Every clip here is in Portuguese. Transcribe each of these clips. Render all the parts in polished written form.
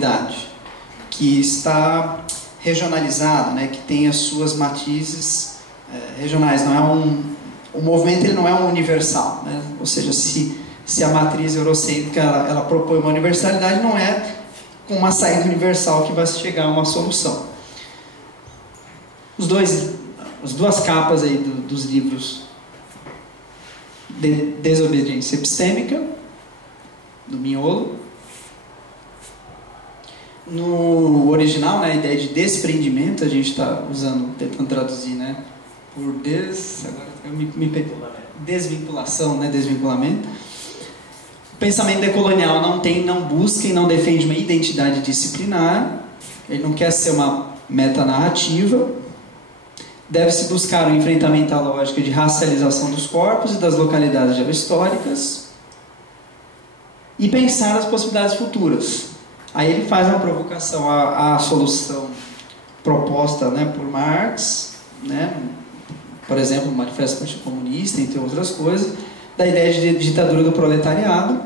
humanidade, que está regionalizado, né, que tem as suas matizes regionais. Não é o movimento ele não é um universal, né? Ou seja, se a matriz eurocêntrica ela propõe uma universalidade, não é com uma saída universal que vai chegar a uma solução. As duas capas aí dos livros de Desobediência Epistêmica, do Mignolo. No original, né, a ideia de desprendimento, a gente está usando, tentando traduzir, né, por agora eu me perdi. Desvinculação, né, desvinculamento. O pensamento decolonial não busca e não defende uma identidade disciplinar, ele não quer ser uma metanarrativa. Deve-se buscar o enfrentamento à lógica de racialização dos corpos e das localidades geohistóricas e pensar as possibilidades futuras. Aí ele faz uma provocação à solução proposta, né, por Marx, né, por exemplo, o Manifesto do Partido Comunista, entre outras coisas, da ideia de ditadura do proletariado.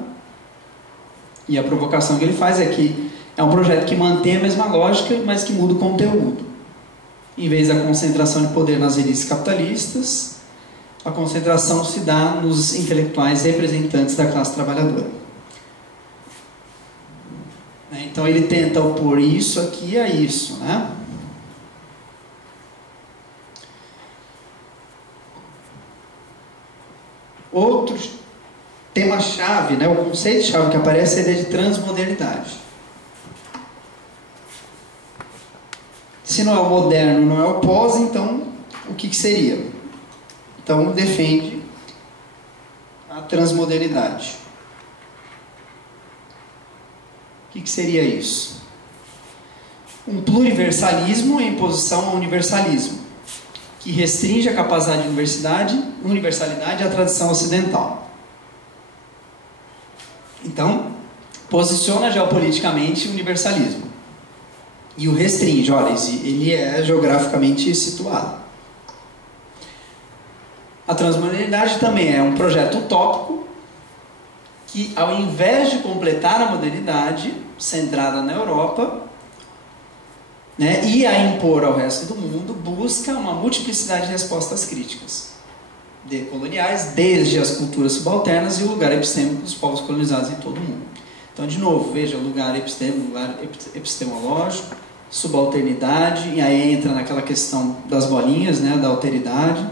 E a provocação que ele faz é que é um projeto que mantém a mesma lógica, mas que muda o conteúdo. Em vez da concentração de poder nas elites capitalistas, a concentração se dá nos intelectuais representantes da classe trabalhadora. Então ele tenta opor isso aqui a isso, né? Outro tema-chave, né, o conceito-chave que aparece é a ideia de transmodernidade. Se não é o moderno, não é o pós, então o que seria? Então defende a transmodernidade. O que seria isso? Um pluriversalismo em oposição ao universalismo, que restringe a capacidade de universalidade à tradição ocidental. Então, posiciona geopoliticamente o universalismo. E o restringe, olha, ele é geograficamente situado. A transmodernidade também é um projeto utópico que, ao invés de completar a modernidade, centrada na Europa, né, e a impor ao resto do mundo, busca uma multiplicidade de respostas críticas decoloniais, desde as culturas subalternas e o lugar epistêmico dos povos colonizados em todo o mundo. Então, de novo, veja, lugar epistêmico, lugar epistemológico, subalternidade, e aí entra naquela questão das bolinhas, né, da alteridade.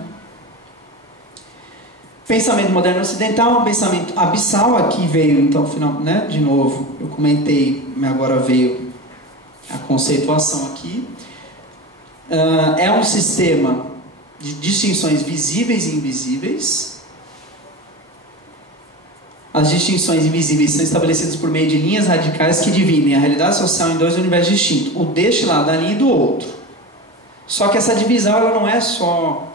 Pensamento moderno ocidental, um pensamento abissal. Aqui veio, então, né, de novo, eu comentei, agora veio a conceituação aqui. É um sistema de distinções visíveis e invisíveis. As distinções invisíveis são estabelecidas por meio de linhas radicais que dividem a realidade social em dois universos distintos, o deste lado da linha e do outro. Só que essa divisão ela não é só,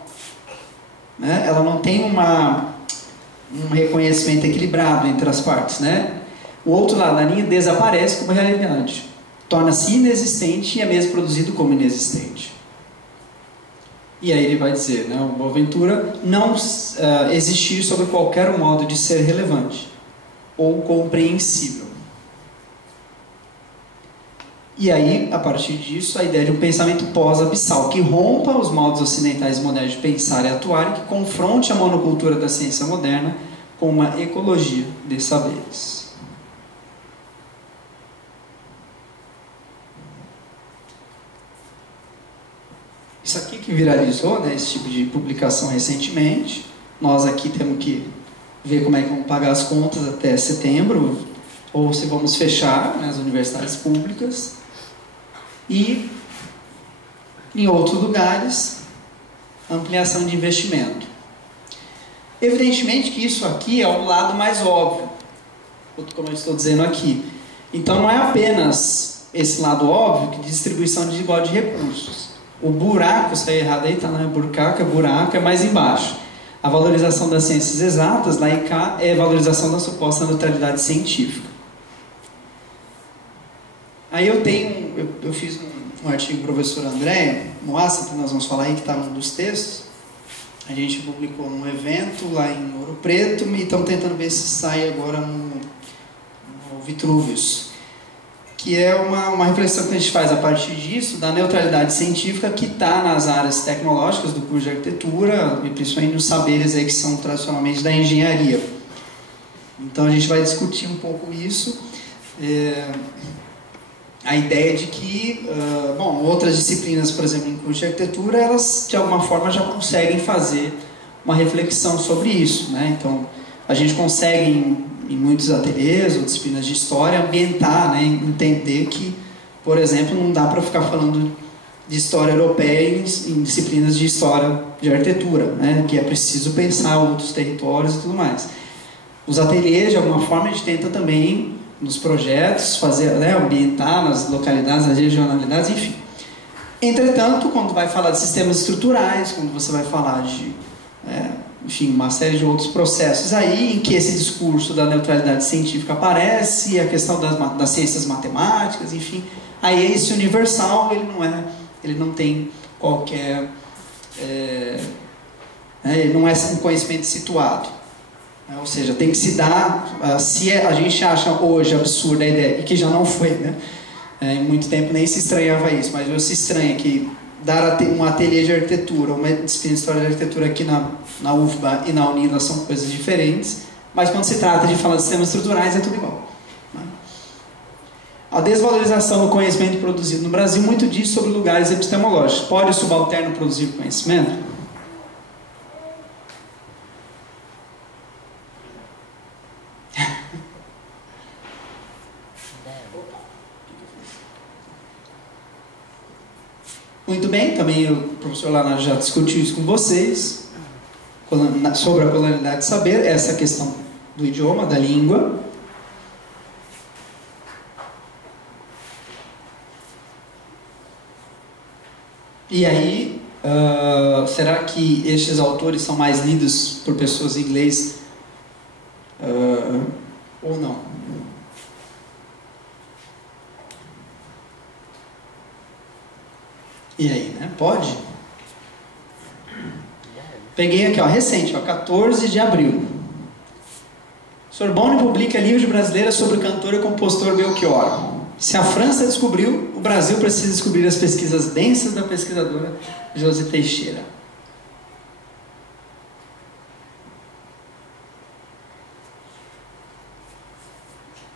né, ela não tem um reconhecimento equilibrado entre as partes, né? O outro lado da linha desaparece como realidade, torna-se inexistente e é mesmo produzido como inexistente. E aí ele vai dizer, né, o Boaventura não existir sobre qualquer modo de ser relevante ou compreensível. E aí, a partir disso, a ideia de um pensamento pós-abissal, que rompa os modos ocidentais modernos de pensar e atuar e que confronte a monocultura da ciência moderna com uma ecologia de saberes. Isso aqui que viralizou, né, esse tipo de publicação recentemente. Nós aqui temos que ver como é que vamos pagar as contas até setembro, ou se vamos fechar, né, as universidades públicas. E, em outros lugares, ampliação de investimento. Evidentemente que isso aqui é o lado mais óbvio, como eu estou dizendo aqui. Então não é apenas esse lado óbvio que de distribuição desigual de recursos. O buraco, se está errado aí, está na buraco é mais embaixo. A valorização das ciências exatas, lá em cá, é a valorização da suposta neutralidade científica. Aí eu fiz um artigo com o professor André Moassa, que nós vamos falar aí, que está num dos textos. A gente publicou num evento lá em Ouro Preto e estamos tentando ver se sai agora no Vitruvius. que é uma reflexão que a gente faz a partir disso, da neutralidade científica que está nas áreas tecnológicas do curso de arquitetura, e principalmente nos saberes aí que são tradicionalmente da engenharia. Então a gente vai discutir um pouco isso. A ideia de que, outras disciplinas, por exemplo, em curso de arquitetura, elas de alguma forma já conseguem fazer uma reflexão sobre isso, né? Então a gente consegue em muitos ateliês ou disciplinas de história ambientar, né? Entender que, por exemplo, não dá para ficar falando de história europeia em disciplinas de história de arquitetura, né? Que é preciso pensar outros territórios e tudo mais. Os ateliês, de alguma forma, a gente tenta também, nos projetos, fazer, né, ambientar nas localidades, nas regionalidades, enfim. Entretanto, quando vai falar de sistemas estruturais, quando você vai falar de, enfim, uma série de outros processos aí, em que esse discurso da neutralidade científica aparece, a questão das ciências matemáticas, enfim, aí esse universal, ele não tem qualquer... ele não é um conhecimento situado. Ou seja, tem que se dar, se a gente acha hoje absurda a ideia, e que já não foi, né? Em muito tempo nem se estranhava isso, mas hoje se estranha que dar um ateliê de arquitetura, uma disciplina de história de arquitetura aqui na UFBA e na Unila são coisas diferentes, mas quando se trata de falar de sistemas estruturais é tudo igual. Né? A desvalorização do conhecimento produzido no Brasil muito diz sobre lugares epistemológicos. Pode o subalterno produzir conhecimento? Muito bem, também o professor Lanaro já discutiu isso com vocês, sobre a colonialidade de saber, essa questão do idioma, da língua. E aí, será que estes autores são mais lidos por pessoas em inglês ou não? E aí, né? Pode? Peguei aqui, ó, recente, ó, 14 de abril. Sorbonne publica livro de brasileira sobre o cantor e compositor Belchior. Se a França descobriu, o Brasil precisa descobrir as pesquisas densas da pesquisadora Josi Teixeira.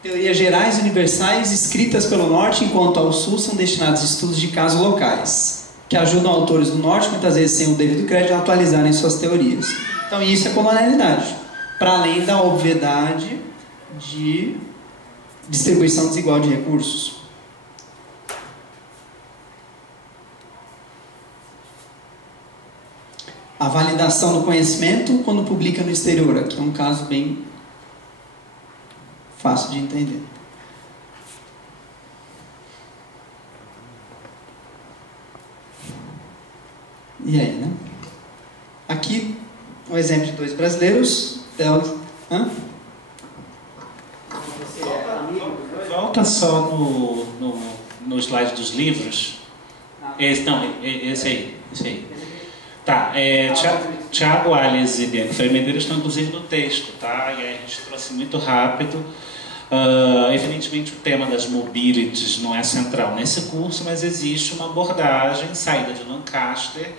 Teorias gerais e universais escritas pelo Norte, enquanto ao Sul são destinados a estudos de casos locais, que ajudam autores do Norte, muitas vezes sem o devido crédito, a atualizarem suas teorias. Então isso é colonialidade, para além da obviedade de distribuição desigual de recursos. A validação do conhecimento quando publica no exterior, aqui é um caso bem fácil de entender. E aí, né? Aqui, um exemplo de dois brasileiros. Volta só no slide dos livros. Esse aí. Tá, Tiago Alves e Bianca Freire Medeiros estão inclusive no texto, tá? E aí a gente trouxe muito rápido. Evidentemente o tema das mobilities não é central nesse curso, mas existe uma abordagem saída de Lancaster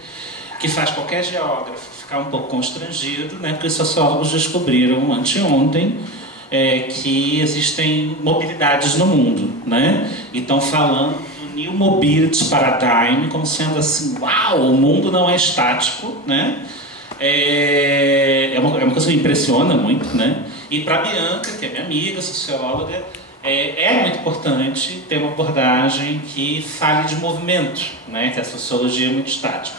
que faz qualquer geógrafo ficar um pouco constrangido, né? Porque os sociólogos descobriram anteontem que existem mobilidades no mundo, né? E estão falando do New Mobility Paradigm como sendo assim, uau, o mundo não é estático, né? É uma coisa que me impressiona muito, né? E para a Bianca, que é minha amiga, socióloga, é muito importante ter uma abordagem que fale de movimento, né? Que a sociologia é muito estática.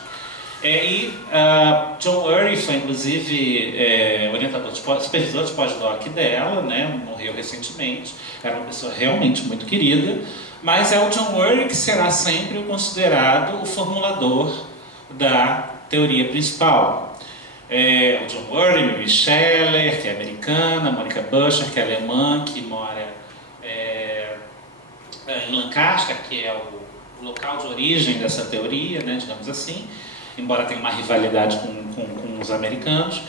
John Ury foi, inclusive, supervisor de pós-doc dela, né? Morreu recentemente, era uma pessoa realmente muito querida, mas é o John Ury que será sempre o considerado o formulador da teoria principal. O John Ury, Mary Scheller, que é americana, Monica Buscher, que é alemã, que mora em Lancaster, que é o local de origem dessa teoria, né, digamos assim, embora tenha uma rivalidade com os americanos.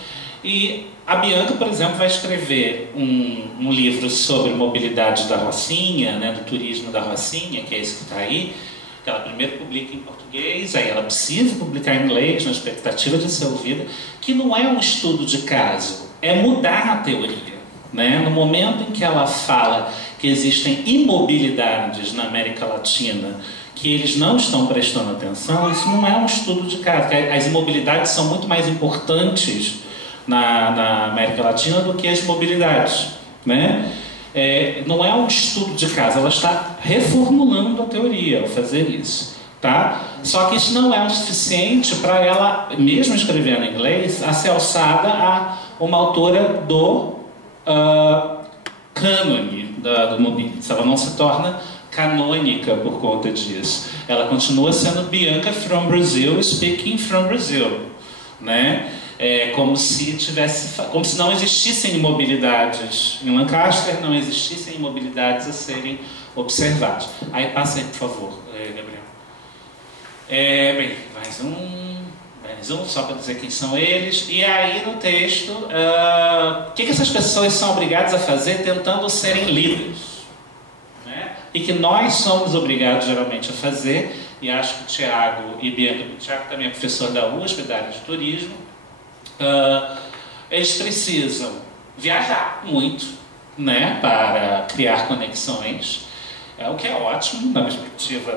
E a Bianca, por exemplo, vai escrever um livro sobre mobilidade da Rocinha, né, do turismo da Rocinha, que é esse que está aí, que ela primeiro publica em português, aí ela precisa publicar em inglês, na expectativa de ser ouvida, que não é um estudo de caso, é mudar a teoria. Né? No momento em que ela fala que existem imobilidades na América Latina, que eles não estão prestando atenção, isso não é um estudo de caso. As imobilidades são muito mais importantes na América Latina do que as mobilidades. Né? Não é um estudo de caso, ela está reformulando a teoria ao fazer isso. Tá? Só que isso não é o suficiente para ela, mesmo escrevendo em inglês, a ser alçada a uma autora do cânone do Mobility. Ela não se torna canônica por conta disso. Ela continua sendo Bianca from Brazil, speaking from Brazil, né? Como se não existissem imobilidades em Lancaster, não existissem imobilidades a serem observadas. Aí passa aí, por favor, Gabriel. Bem, mais um, só para dizer quem são eles. E aí no texto, o que essas pessoas são obrigadas a fazer tentando serem líderes, né? E que nós somos obrigados geralmente a fazer, e acho que o Tiago e Bianca, o Tiago também é professor da USP, da área de turismo, eles precisam viajar muito, né, para criar conexões, o que é ótimo na perspectiva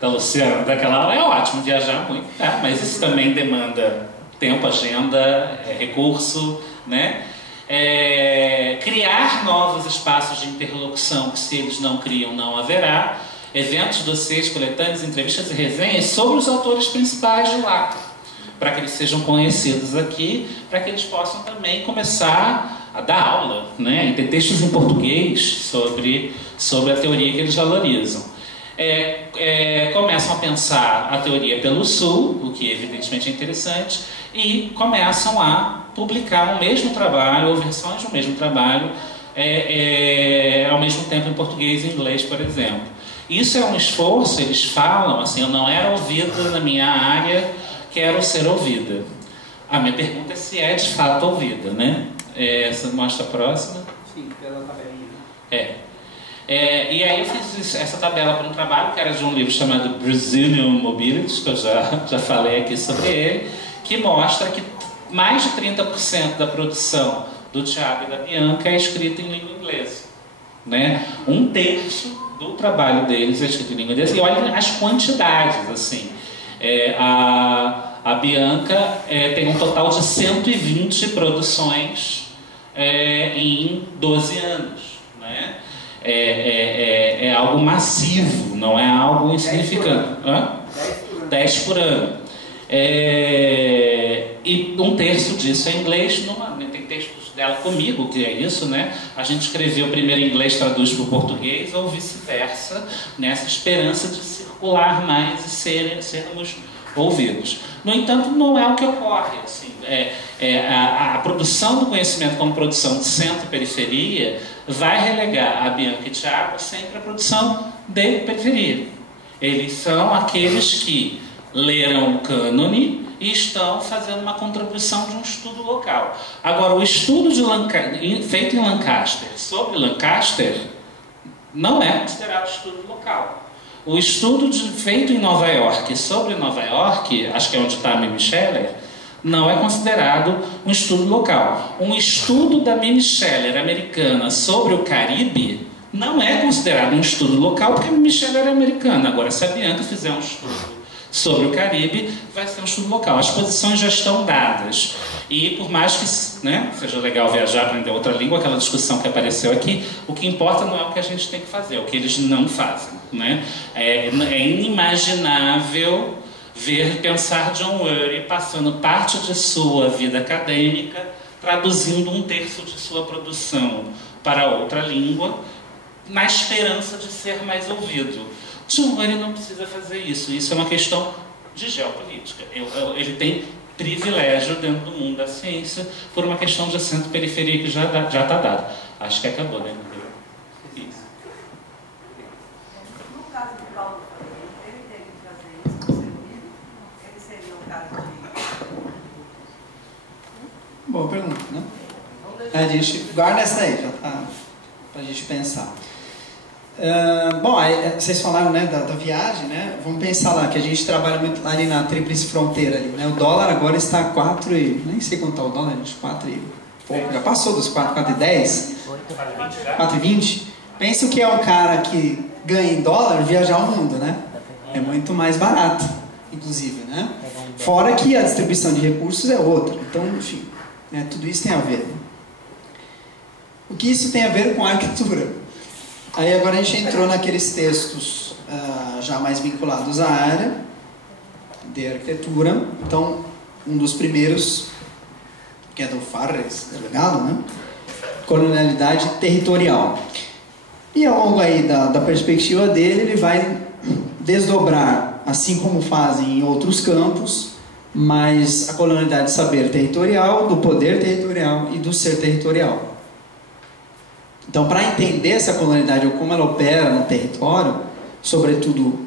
da Luciana, daquela aula, é ótimo viajar muito, tá? Mas isso também demanda tempo, agenda, recurso, né? Criar novos espaços de interlocução, que se eles não criam, não haverá. Eventos, dossiês, coletâneas, entrevistas e resenhas sobre os autores principais de lá, para que eles sejam conhecidos aqui, para que eles possam também começar a dar aula, né? E ter textos em português sobre a teoria que eles valorizam. Começam a pensar a teoria pelo Sul, o que evidentemente é interessante, e começam a publicar o mesmo trabalho, ou versões do mesmo trabalho, ao mesmo tempo em português e inglês, por exemplo. Isso é um esforço, eles falam assim, eu não era ouvida na minha área, quero ser ouvida. A minha pergunta é se é de fato ouvida, né? Essa mostra a próxima. Sim, pela tabelinha. E aí eu fiz essa tabela para um trabalho que era de um livro chamado Brazilian Mobility, que eu já falei aqui sobre ele, que mostra que mais de 30% da produção do Tiago e da Bianca é escrita em língua inglesa, né? Um terço do trabalho deles é escrito em língua inglesa, e olha as quantidades, assim. A Bianca tem um total de 120 produções em 12 anos, né? É algo massivo, não é algo insignificante. 10 por ano. E um terço disso é inglês. Tem textos dela comigo, que é isso, né? A gente escreveu primeiro em inglês, traduz para o português, ou vice-versa, nessa esperança de circular mais e sermos ouvidos. No entanto, não é o que ocorre. Assim, a produção do conhecimento como produção de centro e periferia vai relegar a Bianca e Tiago sempre à produção de periferia. Eles são aqueles que leram o cânone e estão fazendo uma contribuição de um estudo local. Agora, o estudo feito em Lancaster sobre Lancaster não é considerado estudo local. O estudo feito em Nova York sobre Nova York, acho que é onde está a Mimi Scheller, não é considerado um estudo local. Um estudo da Mimi Scheller americana sobre o Caribe não é considerado um estudo local, porque a Mimi Scheller é americana. Agora, se a Bianca fizer um estudo sobre o Caribe, vai ser um estudo local. As posições já estão dadas. E por mais que, né, seja legal viajar, aprender outra língua, aquela discussão que apareceu aqui, o que importa não é o que a gente tem que fazer, é o que eles não fazem, né? É inimaginável pensar John Ury passando parte de sua vida acadêmica, traduzindo um terço de sua produção para outra língua, na esperança de ser mais ouvido. John Ury não precisa fazer isso. Isso é uma questão de geopolítica. Ele tem privilégio dentro do mundo da ciência por uma questão de centro-periferia que já está dado. Acho que acabou, né? Isso. No caso do Paulo, ele teve que fazer isso para ser ouvido? Ele seria um caso de... Boa pergunta, né? A gente guarda essa aí, já tá pra gente pensar. Bom, aí, vocês falaram, né, da viagem, né? Vamos pensar lá, que a gente trabalha muito ali na tríplice fronteira ali, né? O dólar agora está a 4 e... nem sei quanto está o dólar, gente, 4 e pouco, já passou dos 4,10? 4,20? Pensa que é um cara que ganha em dólar viajar o mundo, né? É muito mais barato, inclusive, né? Fora que a distribuição de recursos é outra. Então, enfim, né, tudo isso tem a ver. O que isso tem a ver com a arquitetura? Aí agora a gente entrou naqueles textos já mais vinculados à área de arquitetura. Então, um dos primeiros, que é do Farres, delegado, né? Colonialidade territorial. E ao longo aí da perspectiva dele, ele vai desdobrar, assim como fazem em outros campos, mas a colonialidade do saber territorial, do poder territorial e do ser territorial. Então, para entender essa colonialidade ou como ela opera no território, sobretudo,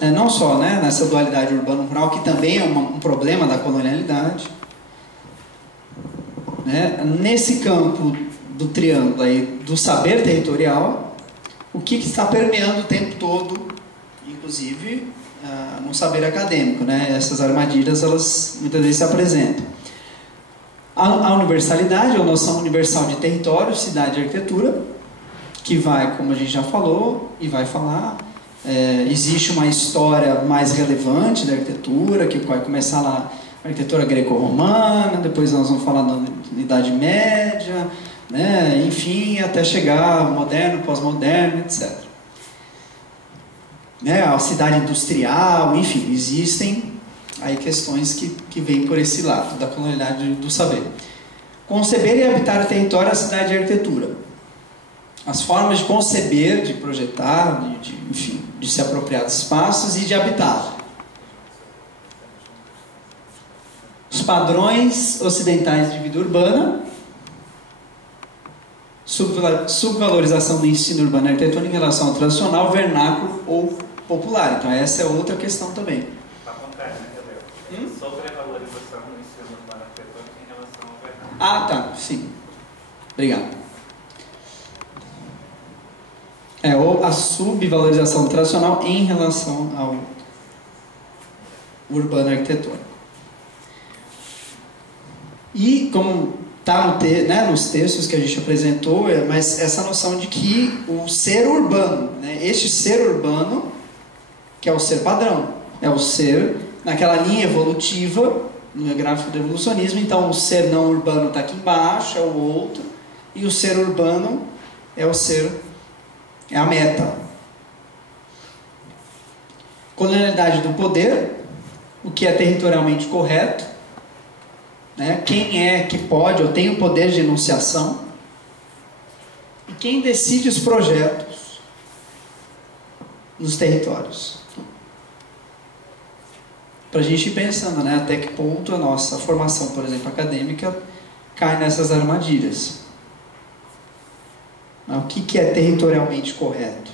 não só, né, nessa dualidade urbano-rural, que também é um problema da colonialidade, né, nesse campo do triângulo aí, do saber territorial, o que está permeando o tempo todo, inclusive no saber acadêmico, né? Essas armadilhas, elas muitas vezes se apresentam. A universalidade, a noção universal de território, cidade e arquitetura, que vai, como a gente já falou e vai falar, existe uma história mais relevante da arquitetura, que vai começar lá, a arquitetura greco-romana, depois nós vamos falar da Idade Média, né? Enfim, até chegar moderno, pós-moderno, etc. Né? A cidade industrial, enfim, existem aí questões que vêm por esse lado da colonialidade do saber. Conceber e habitar o território, a cidade e a arquitetura. As formas de conceber, de projetar, enfim, de se apropriar dos espaços e de habitar. Os padrões ocidentais de vida urbana, subvalorização do ensino urbano e arquitetônico em relação ao tradicional, vernáculo ou popular. Então essa é outra questão também. Acontece, entendeu? Sobrevalorização do ensino urbano e arquitetônico em relação ao vernáculo. Ah, tá, sim. Obrigado. Ou a subvalorização tradicional em relação ao urbano e arquitetônico. E como está nos textos que a gente apresentou, mas essa noção de que o ser urbano, né, este ser urbano, que é o ser padrão, é o ser naquela linha evolutiva, no gráfico do evolucionismo, então o ser não urbano está aqui embaixo, é o outro, e o ser urbano é o ser, é a meta. Colonialidade do poder, o que é territorialmente correto, né? Quem é que pode ou tem o poder de enunciação, e quem decide os projetos nos territórios. Para a gente ir pensando, né, até que ponto a nossa formação, por exemplo, acadêmica, cai nessas armadilhas. O que é territorialmente correto?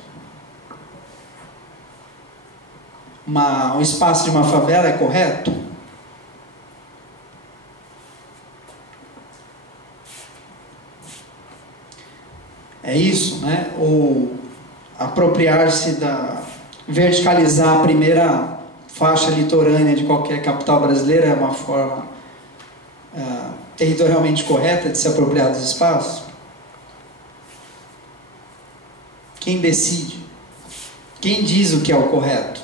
O espaço de uma favela é correto? É isso, né? Ou apropriar-se verticalizar a primeira faixa litorânea de qualquer capital brasileira é uma forma territorialmente correta de se apropriar dos espaços? Quem decide? Quem diz o que é o correto?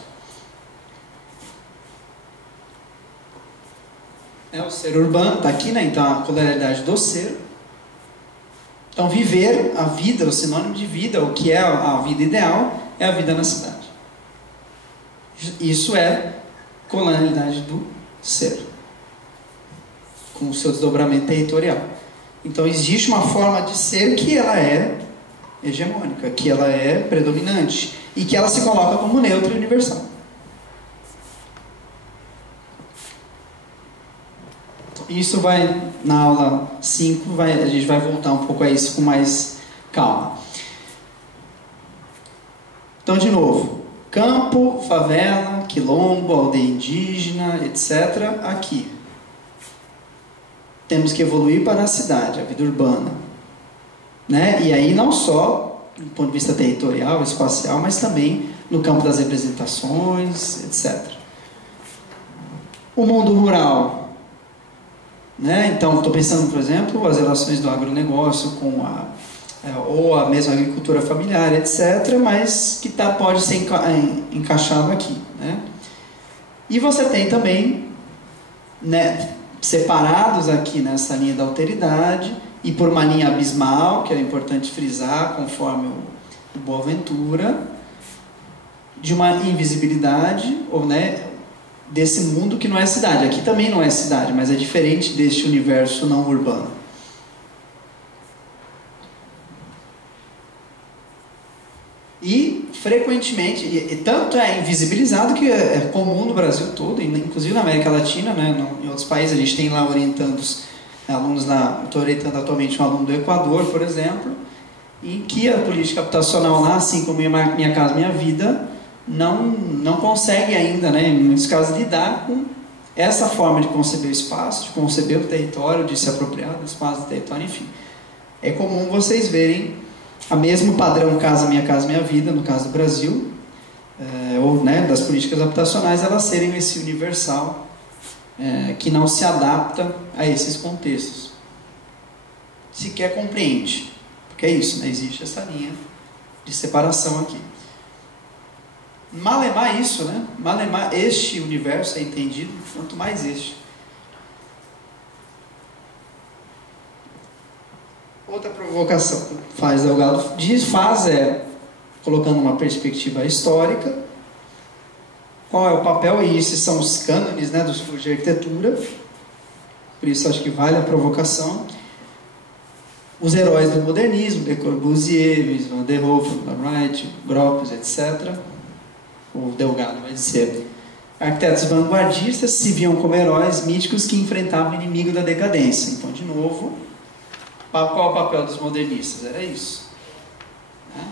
É o ser urbano, está aqui, né? Então a colonialidade do ser. Então viver a vida, o sinônimo de vida, o que é a vida ideal, é a vida na cidade. Isso é colonialidade do ser, com o seu desdobramento territorial. Então existe uma forma de ser que ela é hegemônica, que ela é predominante e que ela se coloca como neutra e universal. Isso vai, na aula 5, a gente vai voltar um pouco a isso com mais calma. Então, de novo, campo, favela, quilombo, aldeia indígena, etc. Aqui. temos que evoluir para a cidade, a vida urbana, né? E aí não só do ponto de vista territorial, espacial, mas também no campo das representações, etc. O mundo rural, né? Então, estou pensando, por exemplo, as relações do agronegócio com ou a mesma agricultura familiar, etc., mas que pode ser encaixado aqui, né? E você tem também, né, separados aqui nessa linha da alteridade, e por uma linha abismal, que é importante frisar, conforme o Boaventura, de uma invisibilidade, ou, né, desse mundo que não é cidade. Aqui também não é cidade, mas é diferente deste universo não urbano. E frequentemente, e tanto é invisibilizado que é comum no Brasil todo, inclusive na América Latina, né, em outros países. A gente tem lá orientandos, alunos lá, estou orientando atualmente um aluno do Equador, por exemplo, em que a política habitacional lá, assim como Minha Casa Minha Vida, não consegue ainda, né, em muitos casos, lidar com essa forma de conceber o espaço, de conceber o território, de se apropriar do espaço do território, enfim. É comum vocês verem a mesmo padrão Casa Minha Vida, no caso do Brasil, ou, né, das políticas habitacionais, elas serem esse universal que não se adapta a esses contextos. Sequer compreende, porque é isso, né, existe essa linha de separação aqui. Malemar isso, né? Malemar este universo é entendido, quanto mais este. Outra provocação que Delgado faz colocando uma perspectiva histórica, qual é o papel, e esses são os cânones, né, dos estudos de arquitetura, por isso acho que vale a provocação. Os heróis do modernismo, Le Corbusier, Van der Hoef, Van Wright, Gropius, etc. O Delgado vai dizer: arquitetos vanguardistas se viam como heróis míticos que enfrentavam o inimigo da decadência. Então, de novo, qual é o papel dos modernistas? Era isso, né?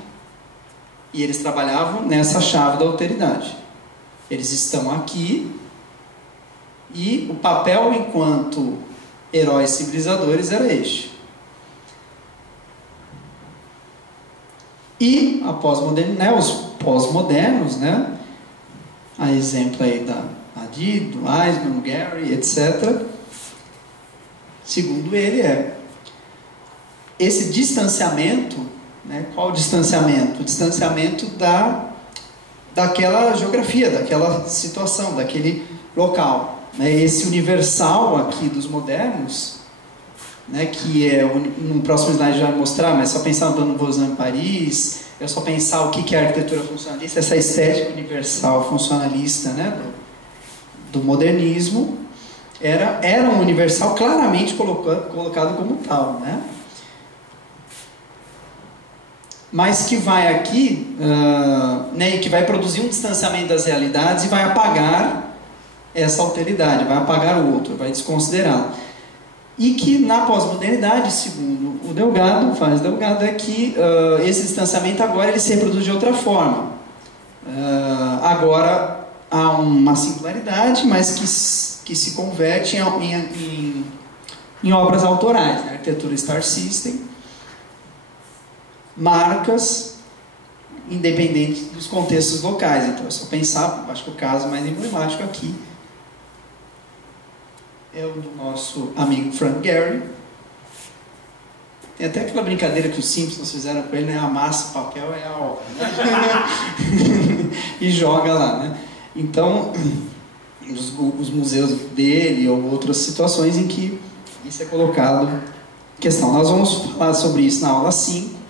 E eles trabalhavam nessa chave da alteridade. Eles estão aqui e o papel enquanto heróis civilizadores era este. E a pós-moderna, né, os pós-modernos, né, a exemplo aí da Adi, do Eisman, do Gehry, etc. Segundo ele, esse distanciamento, né, qual o distanciamento? O distanciamento daquela geografia, daquela situação, daquele local. Né, esse universal aqui dos modernos, né, que no próximo slide já vai mostrar, mas só pensar no Dano Vozan em Paris, é só pensar o que é a arquitetura funcionalista, essa estética universal funcionalista, né, do modernismo, era um universal claramente colocado como tal, né? Mas que vai aqui, né, e que vai produzir um distanciamento das realidades e vai apagar essa alteridade, vai apagar o outro, vai desconsiderá-lo. E que na pós-modernidade, segundo o Delgado, é que esse distanciamento agora ele se reproduz de outra forma. Agora há uma singularidade, mas que se converte em obras autorais, né? Arquitetura Star System, marcas independentes dos contextos locais. Então é só pensar, acho que o caso mais emblemático aqui é o do nosso amigo Frank Gehry. Tem até aquela brincadeira que os Simpsons fizeram com ele, né? Amassa o papel é a obra, né? E joga lá, né? Então, os museus dele ou outras situações em que isso é colocado em questão. Nós vamos falar sobre isso na aula 5.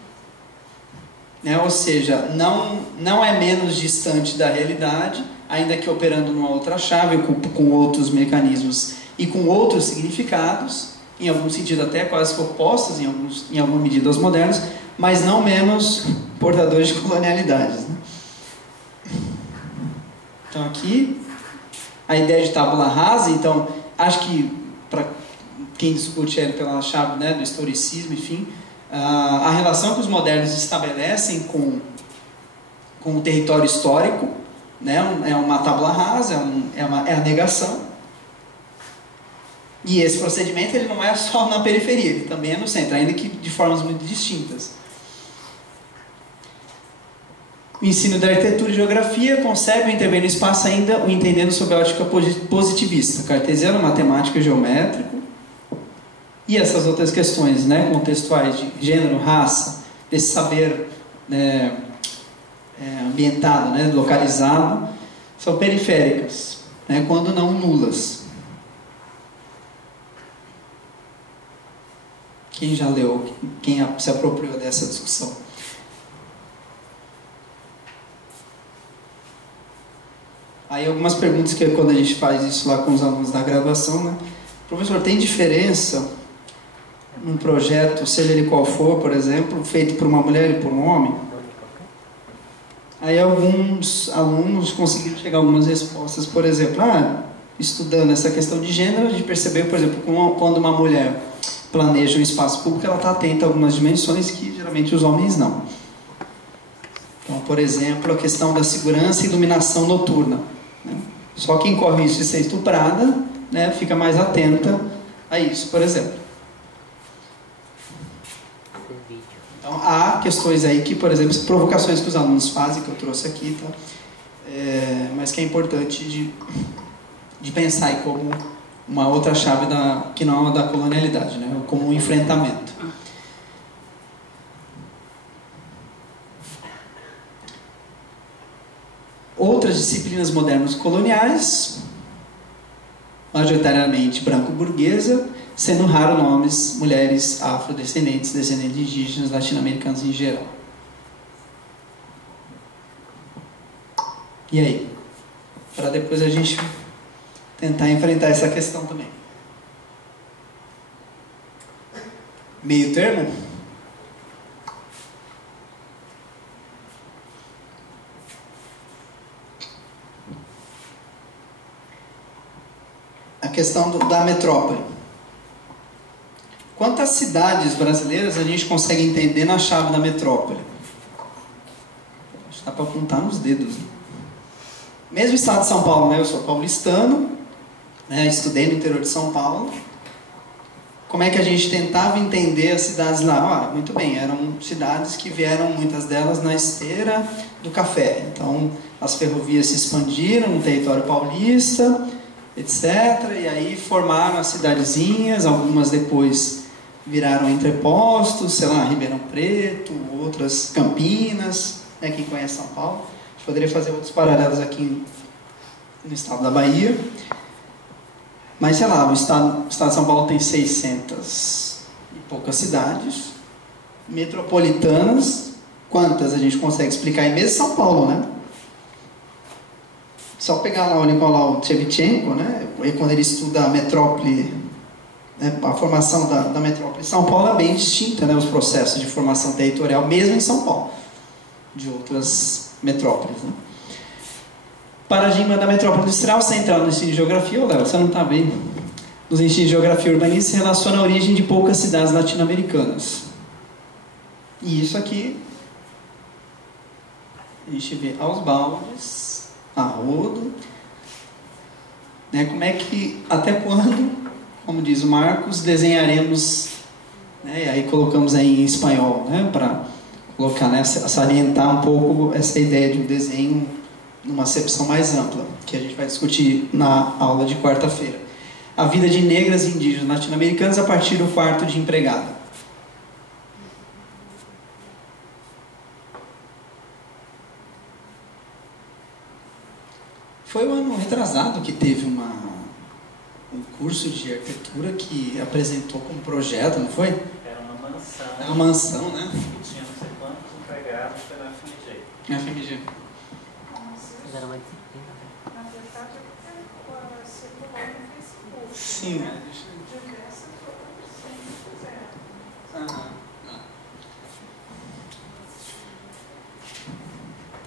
Né? Ou seja, não é menos distante da realidade, ainda que operando numa outra chave, com outros mecanismos e com outros significados, em algum sentido até quase opostos em alguma medida aos modernos, mas não menos portadores de colonialidades, né? Então aqui a ideia de tábula rasa. Então acho que para quem discute pela chave, né, do historicismo, enfim, a relação que os modernos estabelecem com o território histórico, né, é uma tábula rasa, é a negação. E esse procedimento ele não é só na periferia, ele também é no centro, ainda que de formas muito distintas. O ensino da arquitetura e geografia concebe o intervir no espaço ainda o entendendo sob a ótica positivista, cartesiano, matemático e geométrico. E essas outras questões, né, contextuais de gênero, raça, desse saber ambientado, né, localizado, são periféricas, né, quando não nulas. Quem já leu, quem se apropriou dessa discussão? Aí algumas perguntas que quando a gente faz isso lá com os alunos da graduação, né? Professor, tem diferença num projeto, seja ele qual for, por exemplo, feito por uma mulher e por um homem? Aí alguns alunos conseguiram chegar a algumas respostas, por exemplo, estudando essa questão de gênero, a gente percebeu, por exemplo, quando uma mulher planeja um espaço público, ela está atenta a algumas dimensões que geralmente os homens não. Então, por exemplo, a questão da segurança e iluminação noturna, né? Só quem corre risco de ser estuprada, né, fica mais atenta a isso, por exemplo. Então, há questões aí que, por exemplo, provocações que os alunos fazem, que eu trouxe aqui, tá? Mas que é importante de pensar aí como uma outra chave que não é a da colonialidade, né? Como um enfrentamento. Outras disciplinas modernas coloniais, majoritariamente branco-burguesa, sendo raro nomes mulheres afrodescendentes, descendentes de indígenas, latino-americanos em geral. E aí? Para depois a gente tentar enfrentar essa questão também. Meio termo? A questão da metrópole. Quantas cidades brasileiras a gente consegue entender na chave da metrópole? Acho que dá para contar nos dedos. Né? Mesmo o estado de São Paulo, né? Eu sou paulistano, né? Estudei no interior de São Paulo. Como é que a gente tentava entender as cidades lá? Muito bem, eram cidades que vieram, muitas delas, na esteira do café. Então, as ferrovias se expandiram no território paulista, etc. E aí formaram as cidadezinhas, algumas depois viraram entrepostos, sei lá, Ribeirão Preto, outras Campinas, né, quem conhece São Paulo. A gente poderia fazer outros paralelos aqui no estado da Bahia. Mas, sei lá, o estado de São Paulo tem 600 e poucas cidades. Metropolitanas, quantas a gente consegue explicar? E mesmo São Paulo, né? Só pegar lá o Nicolau Tchevchenko, né? E quando ele estuda a metrópole, né? A formação da metrópole. São Paulo é bem distinta, né? Os processos de formação territorial, mesmo em São Paulo, de outras metrópoles, né? Paradigma da metrópole industrial central no ensino de geografia. Léo, você não está bem? Nos ensinos de geografia urbanística se relaciona a origem de poucas cidades latino-americanas. E isso aqui a gente vê aos baldes, a rodo, né? Como é que, até quando, como diz o Marcos, desenharemos, né? E aí colocamos aí em espanhol, né? Para colocar, né? Salientar um pouco essa ideia de um desenho numa acepção mais ampla, que a gente vai discutir na aula de quarta-feira. A vida de negras e indígenas latino-americanos a partir do quarto de empregada. Foi o ano retrasado que teve um curso de arquitetura que apresentou como projeto, não foi? Era uma mansão. Era uma mansão, né? Que tinha não sei quantos empregados pela FMG. FMG. Na verdade, é circular no Facebook. Sim, né? né? Diversas outras fizeram.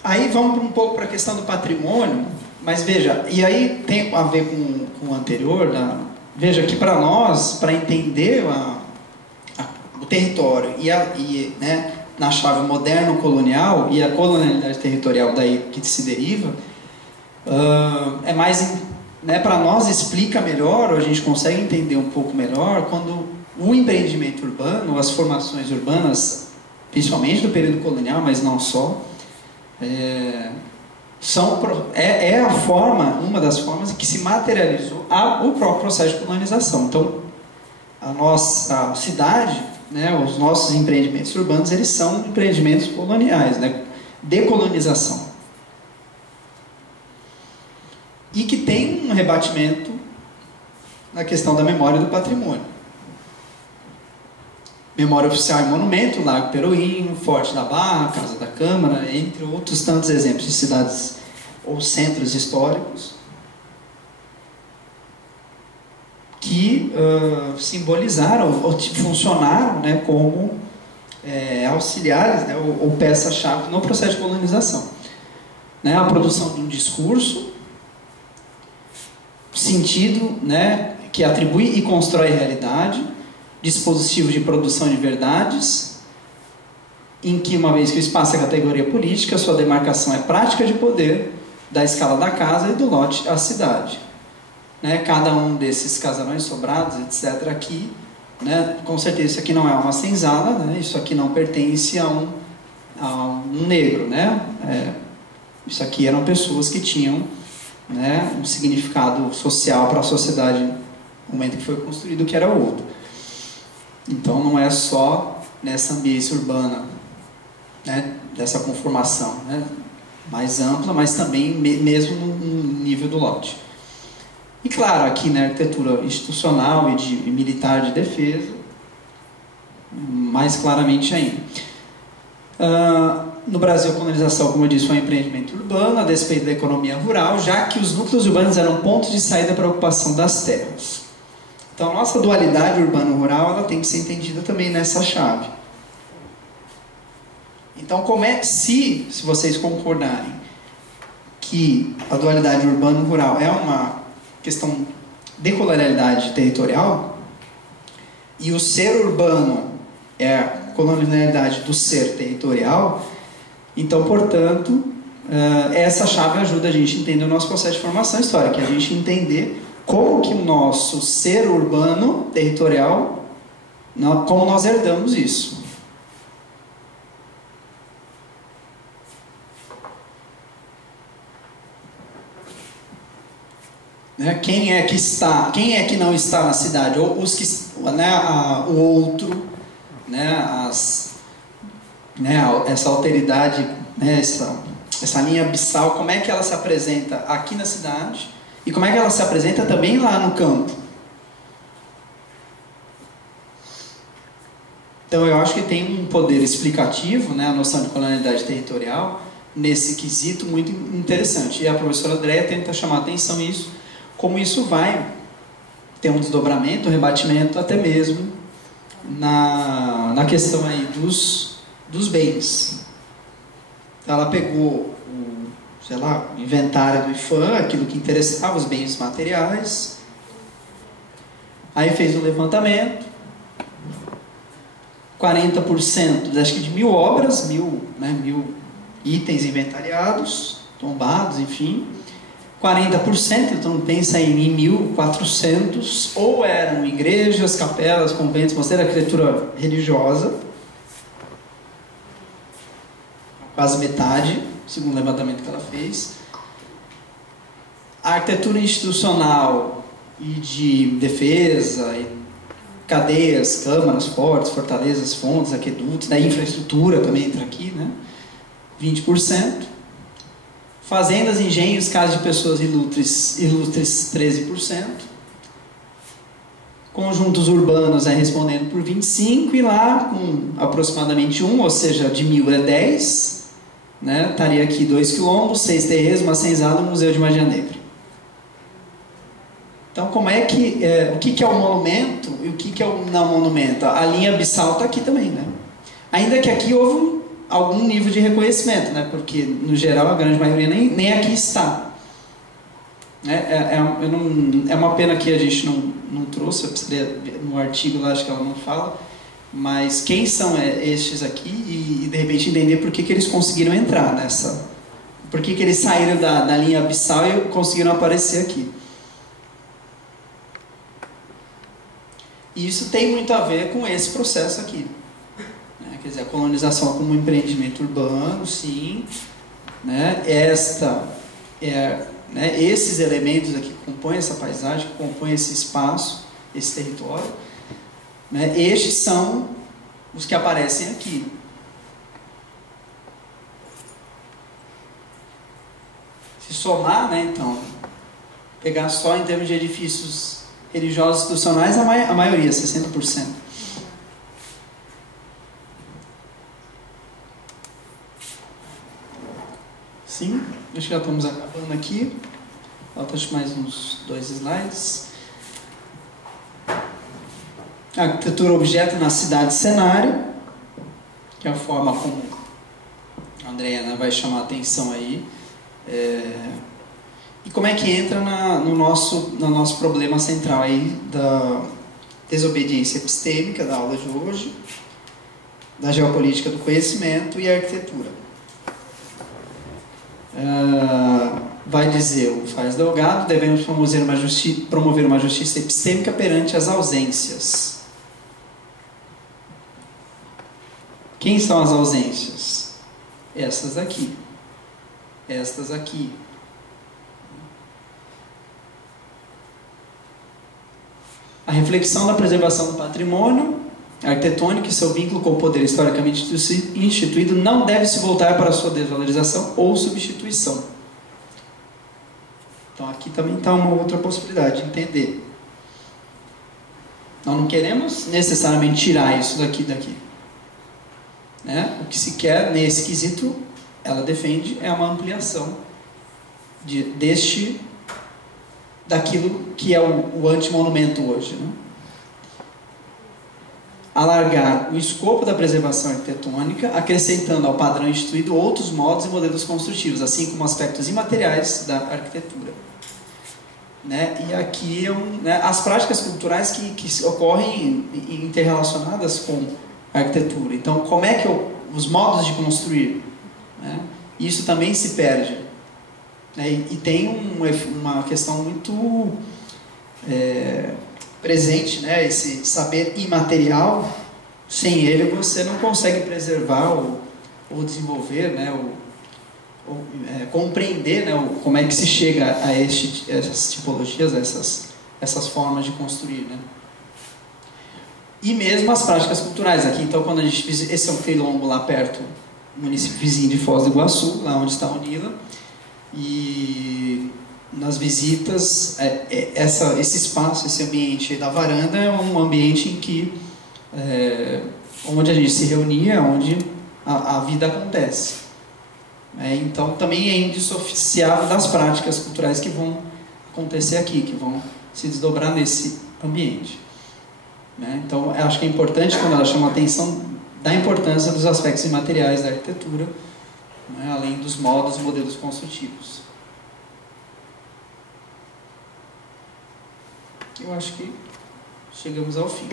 Aí vamos um pouco para a questão do patrimônio, mas veja, e aí tem a ver com o anterior, veja que para nós, para entender o território né, na chave moderno-colonial e a colonialidade territorial daí que se deriva, é mais né, para nós explica melhor, ou a gente consegue entender um pouco melhor, quando o empreendimento urbano, as formações urbanas, principalmente do período colonial, mas não só, é a forma, uma das formas em que se materializou o próprio processo de colonização. Então, a nossa cidade, né, os nossos empreendimentos urbanos, eles são empreendimentos coloniais, né, decolonização. E que tem um rebatimento na questão da memória do patrimônio. Memória Oficial e Monumento, Lago Peroinho, Forte da Barra, Casa da Câmara, entre outros tantos exemplos de cidades ou centros históricos que simbolizaram ou funcionaram, né, como auxiliares, né, ou peça-chave no processo de colonização. Né, a produção de um discurso, sentido, né, que atribui e constrói realidade, dispositivo de produção de verdades, em que, uma vez que o espaço é categoria política, sua demarcação é prática de poder, da escala da casa e do lote à cidade. Né, cada um desses casarões sobrados, etc., aqui, né, com certeza isso aqui não é uma senzala, né, isso aqui não pertence a um negro. Né, isso aqui eram pessoas que tinham, né, um significado social para a sociedade no momento que foi construído, que era outro. Então não é só nessa ambiência urbana, né, dessa conformação, né, mais ampla, mas também mesmo no nível do lote. E claro, aqui na arquitetura institucional e militar de defesa, mais claramente ainda. No Brasil, a colonização, como eu disse, foi um empreendimento urbano, a despeito da economia rural, já que os núcleos urbanos eram pontos de saída para a ocupação das terras. Então, a nossa dualidade urbano-rural, ela tem que ser entendida também nessa chave. Então, se vocês concordarem que a dualidade urbano-rural é uma questão de colonialidade territorial, e o ser urbano é a colonialidade do ser territorial, então, portanto, essa chave ajuda a gente a entender o nosso processo de formação histórica, a gente entender como que o nosso ser urbano territorial, como nós herdamos isso. Né? Quem é que não está na cidade? Ou os que, né, o outro, né, essa alteridade, né, essa linha abissal, como é que ela se apresenta aqui na cidade e como é que ela se apresenta também lá no campo. Então eu acho que tem um poder explicativo, né, a noção de colonialidade territorial, nesse quesito muito interessante. E a professora Andréia tenta chamar a atenção nisso, como isso vai ter um desdobramento, um rebatimento até mesmo na questão aí dos bens. Ela pegou o inventário do IFAM, aquilo que interessava, os bens materiais, aí fez um levantamento, 40%, acho que de 1.000 obras, 1.000 itens inventariados, tombados, enfim, 40%, então pensa em 1.400, ou eram igrejas, capelas, conventos, mosteiros, arquitetura religiosa, quase metade, segundo o levantamento que ela fez. A arquitetura institucional e de defesa, e cadeias, câmaras, fortes, fortalezas, fontes, aquedutos, da infraestrutura também entra aqui, né? 20%. Fazendas, engenhos, casas de pessoas ilustres 13%. Conjuntos urbanos respondendo por 25%, e lá com aproximadamente 1, ou seja, de 1.000 é 10, né? Estaria aqui 2 quilombos, 6 terreiros, uma senzala, um museu de magia negra. Então, como é que o que é o monumento e o que é o não monumento? A linha abissal está aqui também, né? Ainda que aqui houve algum nível de reconhecimento, né? Porque no geral a grande maioria nem aqui está. É uma pena que a gente não trouxe, eu precisaria ver no artigo lá, acho que ela não fala, mas quem são estes aqui e de repente entender por que eles conseguiram entrar nessa, por que eles saíram da linha abissal e conseguiram aparecer aqui. E isso tem muito a ver com esse processo aqui. Né? Quer dizer, a colonização como um empreendimento urbano, sim. Né? Esses elementos aqui que compõem essa paisagem, que compõem esse espaço, esse território, né? Estes são os que aparecem aqui. Se somar, né, então, pegar só em termos de edifícios religiosos institucionais, a maioria, 60%. Sim, acho que já estamos acabando aqui. Falta acho mais uns 2 slides. A arquitetura objeto na cidade cenário, que é a forma como a Andreana vai chamar a atenção aí. E como é que entra no nosso problema central aí da desobediência epistêmica da aula de hoje, da geopolítica do conhecimento e a arquitetura. Vai dizer o Faes Delgado: devemos promover uma justiça epistêmica perante as ausências. Quem são as ausências? Essas aqui. Estas aqui. A reflexão da preservação do patrimônio arquitetônico e seu vínculo com o poder historicamente instituído não deve se voltar para a sua desvalorização ou substituição. Então aqui também está uma outra possibilidade de entender. Nós não queremos necessariamente tirar isso daqui. Né? O que se quer nesse quesito, ela defende, é uma ampliação daquilo que é o antimonumento hoje. Né? Alargar o escopo da preservação arquitetônica, acrescentando ao padrão instituído outros modos e modelos construtivos, assim como aspectos imateriais da arquitetura. Né? E aqui as práticas culturais que ocorrem interrelacionadas com a arquitetura. Então, como é que os modos de construir, né? Isso também se perde. Né? E tem uma questão muito presente, né? Esse saber imaterial. Sem ele você não consegue preservar ou desenvolver, né? Compreender, né? Como é que se chega a essas tipologias, essas formas de construir, né? E mesmo as práticas culturais aqui. Então, quando a gente esse é um quilombo lá perto, município vizinho de Foz do Iguaçu, lá onde está a Unila, e nas visitas, esse espaço, esse ambiente da varanda é um ambiente em que onde a gente se reunia, onde a vida acontece. Então também é indissociável das práticas culturais que vão acontecer aqui, que vão se desdobrar nesse ambiente. Então acho que é importante quando ela chama a atenção da importância dos aspectos imateriais da arquitetura, além dos modos e modelos construtivos. Eu acho que chegamos ao fim.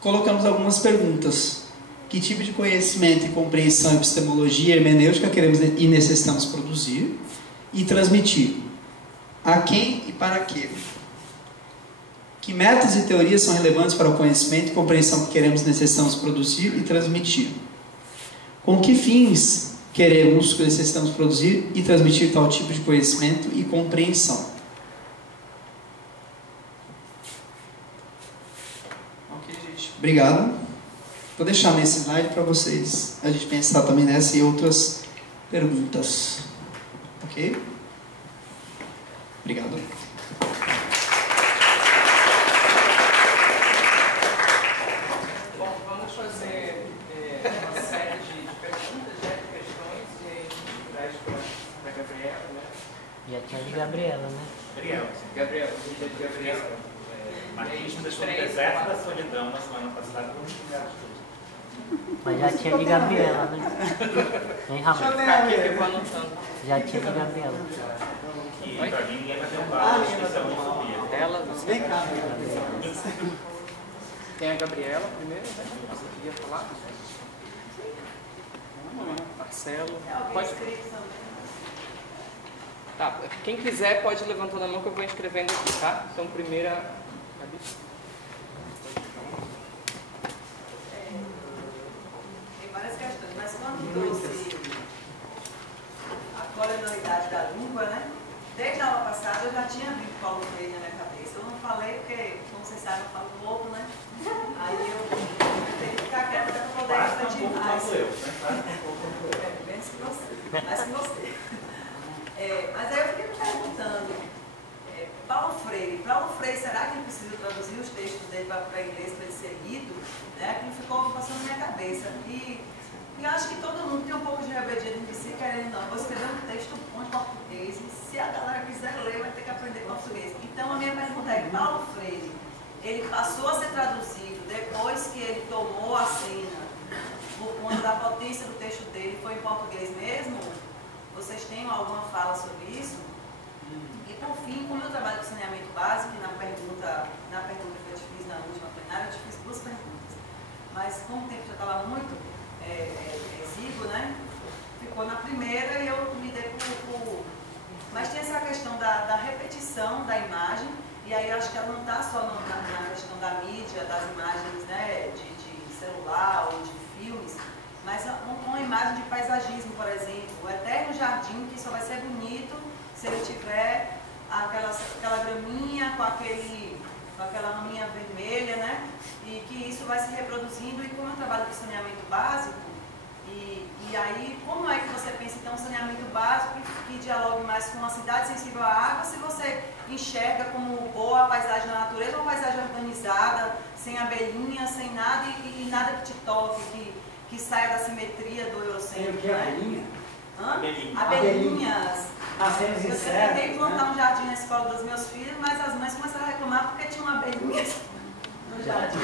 Colocamos algumas perguntas. Que tipo de conhecimento e compreensão, epistemologia e hermenêutica queremos e necessitamos produzir e transmitir? A quem e para quê? Que métodos e teorias são relevantes para o conhecimento e compreensão que queremos e necessitamos produzir e transmitir? Com que fins queremos e necessitamos produzir e transmitir tal tipo de conhecimento e compreensão? Ok, gente. Obrigado. Vou deixar nesse slide para vocês, a gente pensar também nessa e outras perguntas. Ok? Obrigado. Bom, vamos fazer uma série de perguntas, questões, e aí a gente traz para a Gabriela, né? E a tia de Gabriela, né? Gabriela, a gente de Gabriela. Marquinhos deixou no deserto da solidão na semana passada. Mas já tinha de Gabriela, né? Hein, Ramon? Aqui eu vou anotando. Já tinha de Gabriela. E para mim ninguém vai ter um barro, isso é homofobia. Ela, Vem cá. tem a Gabriela primeiro, né? Você queria falar? Marcelo. Pode. Tá, quem quiser pode levantar a mão que eu vou escrevendo aqui, tá? Então, primeira. Gabi. colonialidade da língua, né? Desde a aula passada eu já tinha visto Paulo Freire na minha cabeça. Eu não falei porque, como vocês sabem, eu falo pouco, né? Aí eu tenho que ficar quieta para poder refletir mais. Menos que você, mais que você. Mas aí eu fiquei me perguntando, Paulo Freire, será que ele precisa traduzir os textos dele para inglês para ele ser lido? Né? Aquilo ficou passando na minha cabeça. E eu acho que todo mundo tem um pouco de rebeldia de si, querendo não. Vou escrever um texto bom em português e se a galera quiser ler, vai ter que aprender português. Então a minha pergunta é, Paulo Freire, ele passou a ser traduzido depois que ele tomou a cena, por conta da potência do texto dele, foi em português mesmo? Vocês têm alguma fala sobre isso? E por fim, como eu trabalho com saneamento básico, e na pergunta que eu te fiz na última plenária, eu te fiz 2 perguntas. Mas como o tempo já estava muito exíguo, né? Ficou na primeira e eu me dei por... Mas tem essa questão da repetição da imagem, e aí eu acho que ela não está só na questão da mídia, das imagens, né, de celular ou de filmes, mas uma imagem de paisagismo, por exemplo, o eterno jardim que só vai ser bonito se ele tiver aquela graminha com aquela raminha vermelha, né? E que isso vai se reproduzindo. E como eu trabalho com saneamento básico, e aí como é que você pensa então um saneamento básico que dialogue mais com uma cidade sensível à água, se você enxerga como boa a paisagem da natureza, uma paisagem organizada, sem abelhinha, sem nada e nada que te toque, que saia da simetria do eurocentro, né? Abelhinhas. Eu tentei plantar um jardim na escola dos meus filhos, mas as mães começaram a reclamar porque tinha uma abelhinha no jardim.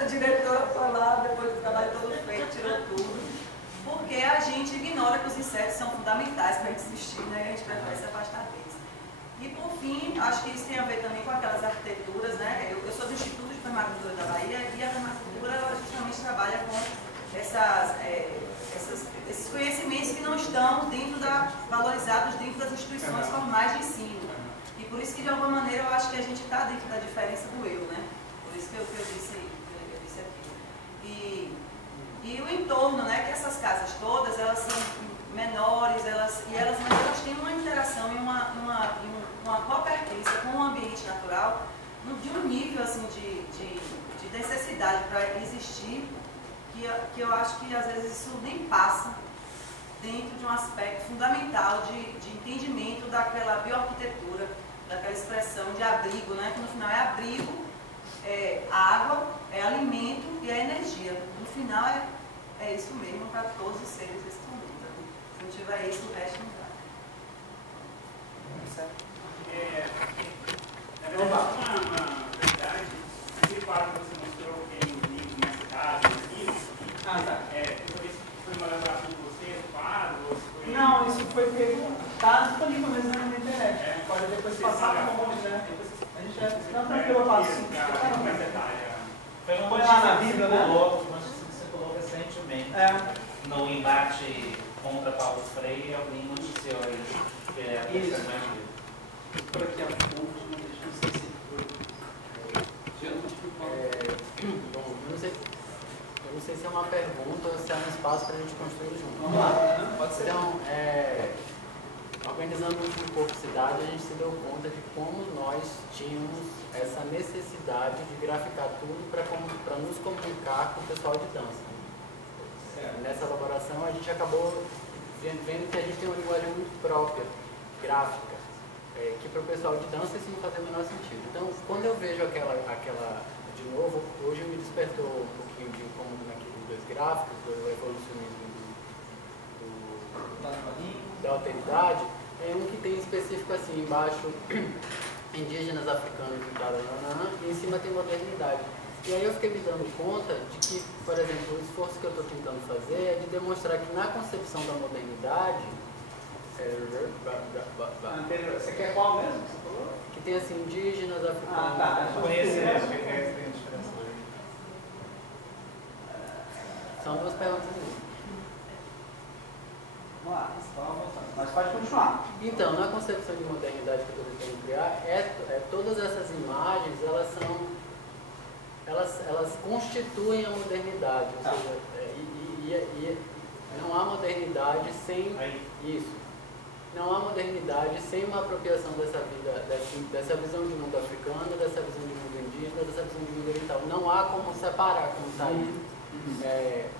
A diretora foi lá, depois do trabalho todo feito, tirou tudo. Porque a gente ignora que os insetos são fundamentais para a gente existir, né? A gente prefere se afastar deles. E por fim, acho que isso tem a ver também com aquelas arquiteturas, né? Eu sou do Instituto de Permacultura da Bahia e a permacultura ela justamente trabalha com esses conhecimentos que não estão valorizados dentro das instituições formais de ensino. E por isso que, de alguma maneira, eu acho que a gente está dentro da diferença do eu, né? Por isso que eu disse aqui. E o entorno, né? Que essas casas todas, elas são menores, mas elas têm uma interação e uma copertência com o ambiente natural de um nível, assim, de necessidade para existir, que eu acho que às vezes isso nem passa dentro de um aspecto fundamental de entendimento daquela bioarquitetura, daquela expressão de abrigo, né? Que no final é abrigo, é água, é alimento e é energia. No final é isso mesmo para todos os seres desse mundo. Se não tiver isso, o resto não dá. Na verdade, uma verdade, aquele quadro que você mostrou que tem um livro na cidade, foi uma elaboração de você, quadro? Não, isso foi pego, tá disponível mesmo na internet. Pode depois passar com o nome, né? A gente já está tranquilo, eu passo. Foi Põe lá na vida, né? Você colocou recentemente no embate contra Paulo Freire, alguém noticiou aí que ele é a terceira mais livre. Por aqui, ó, não sei se bom, eu não sei se é uma pergunta ou se é um espaço para a gente construir junto. Vamos lá, pode ser. Então, organizando o último Corpo Cidade, a gente se deu conta de como nós tínhamos essa necessidade de graficar tudo para nos comunicar com o pessoal de dança. Nessa elaboração, a gente acabou vendo que a gente tem uma linguagem muito própria, gráfica, que para o pessoal de dança isso não fazia o menor sentido. Então, quando eu vejo aquela de novo, hoje me despertou um pouquinho de incômodo naqueles 2 gráficos, do evolucionismo da alteridade. Um que tem específico assim, embaixo indígenas africanos e em cima tem modernidade. E aí eu fiquei me dando conta de que, por exemplo, o esforço que eu estou tentando fazer é de demonstrar que na concepção da modernidade Você quer qual mesmo? Você falou? que tem assim, indígenas africanos. Tá. Conhecimento, que é essa diferença. São 2 perguntas mesmo. Vamos lá, mas pode continuar. Então, na concepção de modernidade que eu estou tentando criar, todas essas imagens, elas constituem a modernidade, ou seja, e não há modernidade sem isso. não há modernidade sem uma apropriação dessa vida, dessa visão de mundo africano, dessa visão de mundo indígena, dessa visão de mundo oriental. Não há como separar, como está aí.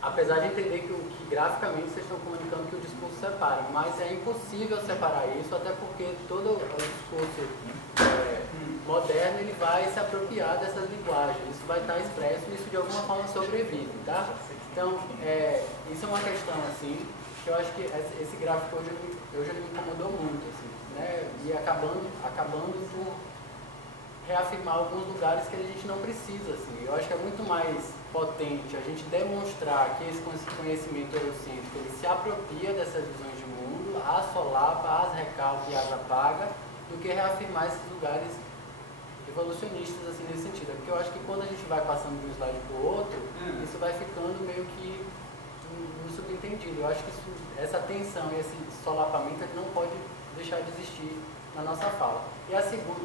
Apesar de entender que graficamente vocês estão comunicando que o discurso separa, mas é impossível separar isso, até porque todo o discurso moderno ele vai se apropriar dessas linguagens, isso vai estar expresso, isso de alguma forma sobrevive, tá? Então, isso é uma questão assim, que eu acho que esse gráfico hoje me incomodou muito, assim, né? E acabando por reafirmar alguns lugares que a gente não precisa, assim. Eu acho que é muito mais potente a gente demonstrar que esse conhecimento eurocêntrico ele se apropria dessas visões de mundo, as solapa, as recalca e as apaga, do que reafirmar esses lugares evolucionistas assim nesse sentido. Porque eu acho que quando a gente vai passando de um slide para o outro, isso vai ficando meio que no subentendido. Eu acho que essa tensão e esse solapamento não pode deixar de existir na nossa fala. E a segunda,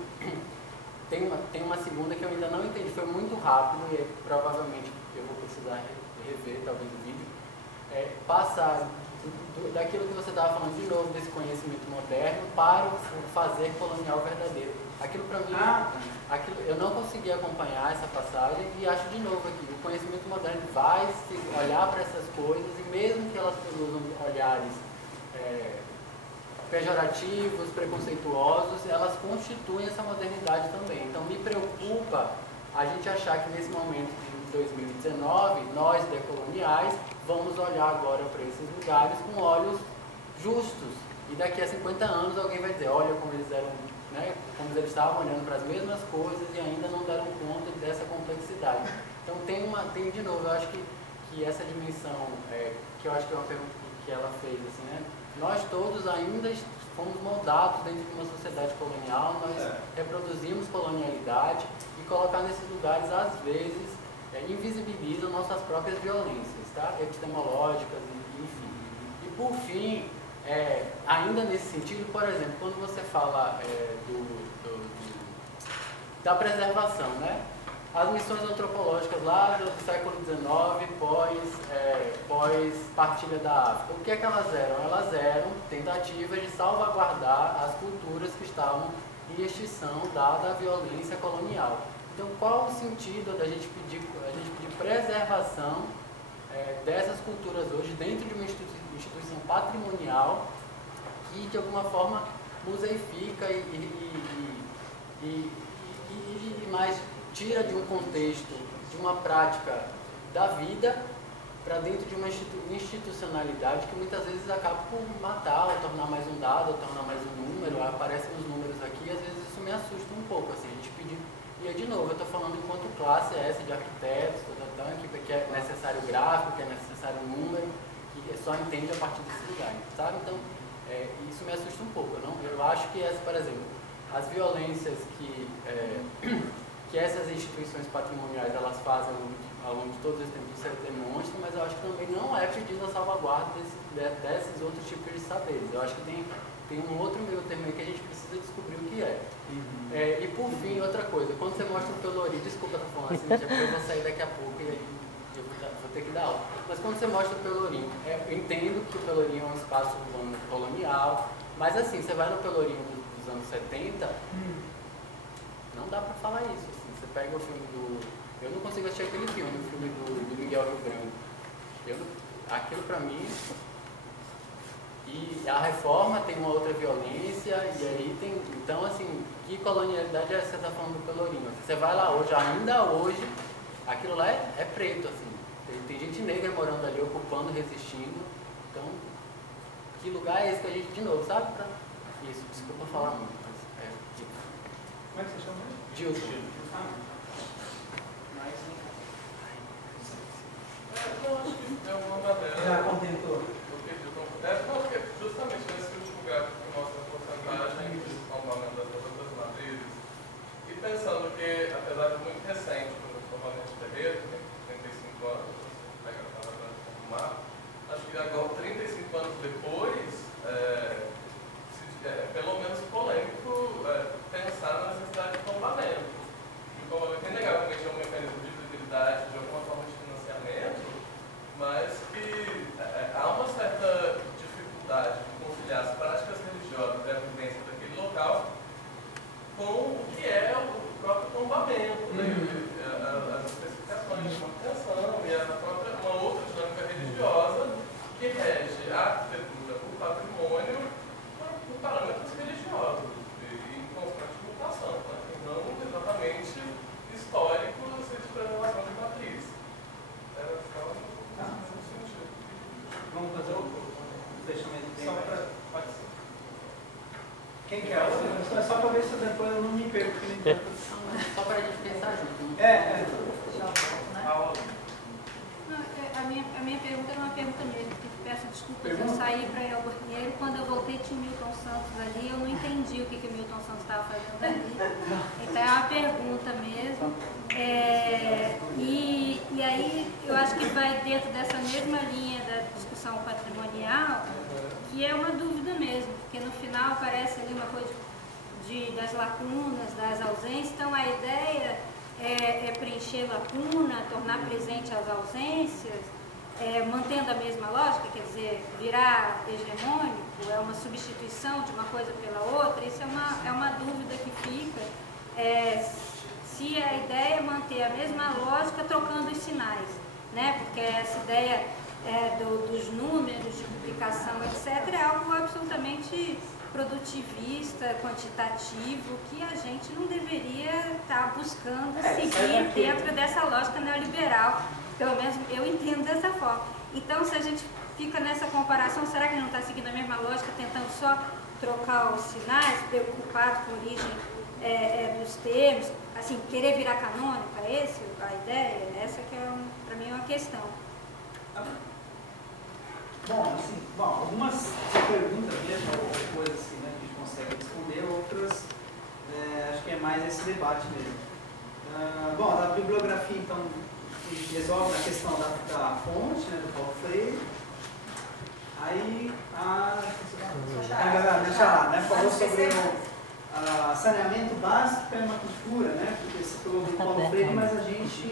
tem uma segunda que eu ainda não entendi, foi muito rápido e provavelmente eu vou precisar rever talvez o vídeo, passar daquilo que você estava falando de novo, desse conhecimento moderno, para o fazer colonial verdadeiro. Aquilo para mim, eu não consegui acompanhar essa passagem e acho de novo aqui, o conhecimento moderno vai se olhar para essas coisas e mesmo que elas produzam olhares pejorativos, preconceituosos, elas constituem essa modernidade também. Então me preocupa a gente achar que nesse momento de 2019, nós decoloniais vamos olhar agora para esses lugares com olhos justos. E daqui a 50 anos alguém vai dizer, olha como eles eram, né, como eles estavam olhando para as mesmas coisas e ainda não deram conta dessa complexidade. Então tem de novo, eu acho que essa dimensão, que eu acho que é uma pergunta que ela fez, assim, né? Nós todos ainda fomos moldados dentro de uma sociedade colonial, nós reproduzimos colonialidade e colocar nesses lugares, às vezes, invisibilizam nossas próprias violências, tá? Epistemológicas, enfim. E por fim, ainda nesse sentido, por exemplo, quando você fala da preservação, né? As missões antropológicas lá do século XIX, pós partilha da África, o que é que elas eram? Elas eram tentativas de salvaguardar as culturas que estavam em extinção dada a violência colonial. Então, qual o sentido da gente pedir preservação dessas culturas hoje dentro de uma instituição patrimonial que, de alguma forma, museifica e mais tira de um contexto, de uma prática da vida para dentro de uma institucionalidade que muitas vezes acaba por matar, ou tornar mais um dado, ou tornar mais um número, aparecem os números aqui, às vezes isso me assusta um pouco, assim, a gente pedir. E de novo, eu estou falando enquanto classe essa de arquitetos, que é necessário gráfico, que é necessário número, que só entende a partir desse lugar, sabe? Então, isso me assusta um pouco. Eu acho que, por exemplo, as violências que essas instituições patrimoniais elas fazem ao longo de todos os tempos, você demonstra, mas eu acho que também não é pedido a salvaguarda desses outros tipos de saberes. Eu acho que tem um outro meio termo aí que a gente precisa descobrir o que é. E por fim, outra coisa, quando você mostra o Pelourinho, desculpa estar falando assim, porque eu vou sair daqui a pouco e aí eu vou ter que dar aula. Mas quando você mostra o Pelourinho, eu entendo que o Pelourinho é um espaço urbano colonial, mas assim, você vai no Pelourinho dos anos 70, não dá pra falar isso. Assim, você pega o filme eu não consigo assistir aquele filme, o filme do Miguel Rio Branco. Aquilo pra mim. E a reforma tem uma outra violência, e aí tem. Então, assim, que colonialidade você está falando do Pelourinho? Você vai lá hoje, ainda hoje, aquilo lá é preto, assim. Tem gente negra morando ali, ocupando, resistindo. Então, que lugar é esse que a gente, de novo, sabe? Isso, desculpa falar muito, mas Como é que você chama? Gilson. Eu acho que é uma matéria. Já contentou? Porque justamente nesse último gráfico que mostra a porcentagem de salvamento das outras matrizes, e pensando que, apesar de muito recente, quando eu estou falando de terreiro, tem 35 anos, você pega a palavra de fumar, acho que agora, 35 anos depois, pelo menos polêmico pensar na necessidade de tombamento. E o com o que é o próprio tombamento, né? As especificações de manutenção e uma outra dinâmica religiosa que rege a arquitetura, o patrimônio, por parâmetros religiosos e em constante mutação, né? E não exatamente históricos e de preservação de matriz. Era só nesse sentido. Vamos fazer o fechamento bem. Só para pode ser. Quem quer? Só para ver se depois eu não me perco. Só para a gente pensar junto. A minha pergunta era uma pergunta mesmo. Peço desculpas, eu saí para ir ao banheiro. Quando eu voltei tinha o Milton Santos ali. Eu não entendi o que o Milton Santos estava fazendo ali. Então é uma pergunta mesmo. E aí eu acho que vai dentro dessa mesma linha da discussão patrimonial, que é uma dúvida mesmo, porque no final parece ali uma coisa das lacunas, das ausências. Então a ideia é preencher lacuna, tornar presente as ausências, mantendo a mesma lógica, quer dizer, virar hegemônico, é uma substituição de uma coisa pela outra. Isso é uma dúvida que fica, se a ideia é manter a mesma lógica trocando os sinais, né? Porque essa ideia dos números de publicação, etc., é algo absolutamente produtivista, quantitativo, que a gente não deveria estar buscando seguir dentro dessa lógica neoliberal. Pelo menos eu entendo dessa forma. Então, se a gente fica nessa comparação, será que não está seguindo a mesma lógica, tentando só trocar os sinais, preocupado com a origem dos termos, assim, querer virar canônica, a ideia? Essa que para mim é uma questão. Bom, assim, algumas perguntas mesmo, ou coisas assim, né, que a gente consegue responder, outras acho que é mais esse debate mesmo. A bibliografia, então, a gente resolve a questão da fonte, né, do Paulo Freire. Aí falou sobre o saneamento básico e permacultura, né, porque você falou do Paulo Freire, mas a gente